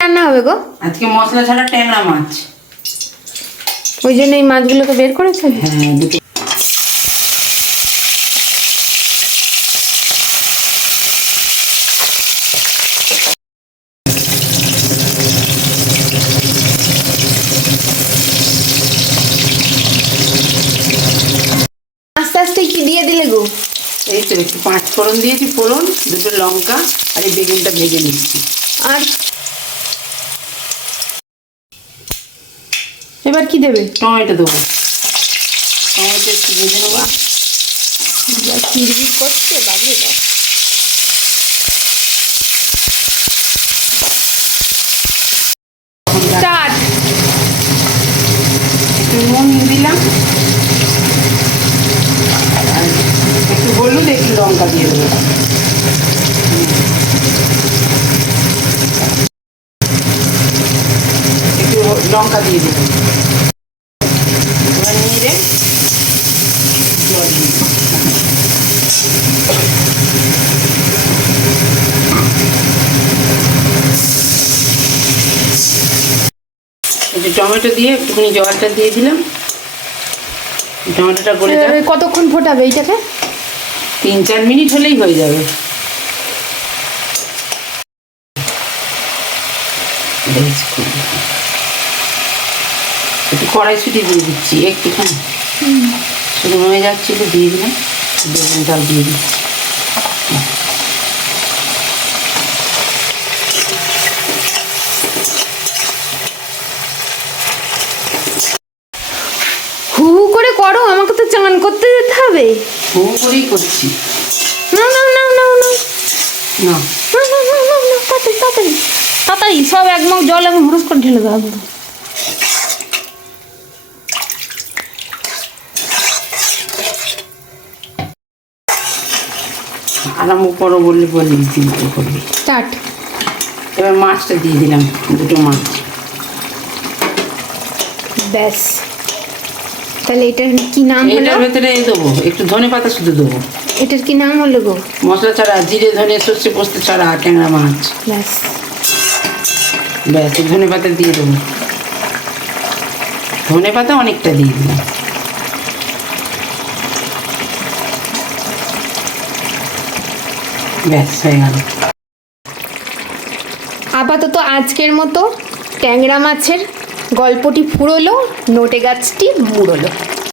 রান্না হবে গো? আজকে মশলা ছাড়া ট্যাংরা মাছ। ওই জন্য এই মাছগুলোকে বের করেছে। হ্যাঁ, দুটো। আস্তে আস্তে কি দিয়ে দিলে গো? এই তো একটু 5 ফোড়ন দিয়েছি, ফোড়ন, দুটো লঙ্কা আর এই বেগুনটা ভেজে নিচ্ছি। আর এবার কি দেবে? টমেটো দেবো। টমেটো একটু ভেজে নেবো। কিরবির করছে বাবু। স্টার্ট। একটু নুন দিলাম, আর একটু হলুদ, একটু লঙ্কা দিয়ে দেবো। একটু লঙ্কা দিয়ে দেবো। এবার নিয়ে জল দিয়ে দেবো। একটু টমেটো দিয়ে একটুখানি জলটা দিয়ে দিলাম। টমেটোটা গলে যাবে। কতক্ষণ ফোটাবে এইটাকে? 3-4 মিনিট হলেই হয়ে যাবে। একটু কড়াইশুঁটি দিয়ে দিচ্ছি একটুখানি, শুকনো হয়ে যাচ্ছিল, দিয়ে দিলাম। বেগুনটাও দিয়ে দিচ্ছি। হু হু করে করো, আমাকে তো চান করতে যেতে হবে। হু করেই করছি। না না না না না না, না না না না না, তাড়াতাড়ি তাড়াতাড়ি তাড়াতাড়ি সব এক মগ জল আমি হুরুস করে ঢেলে দেবো। আরাম করো বললে বলি দিতে করবি। স্টার্ট। এবার মাছটা দিয়ে দিলাম, দুটো মাছ। ব্যাস, তাহলে এটার কি নাম হলো? এটার ভেতরে দেবো একটু ধনেপাতা, শুধু দেবো। এটার কি নাম হলো গো? মশলা ছাড়া, জিরে ধনে সর্ষে পোস্ত ছাড়া ট্যাংরা মাছ। ব্যাস ব্যাস, ধনেপাতা দিয়ে দেবো। ধনেপাতা অনেকটা দিয়ে দিলাম। ব্যাস, হয়ে গেল। আপাতত আজকের মতো ট্যাংরা মাছের গল্পটি ফুরোলো, নোটে গাছটি মুড়োলো।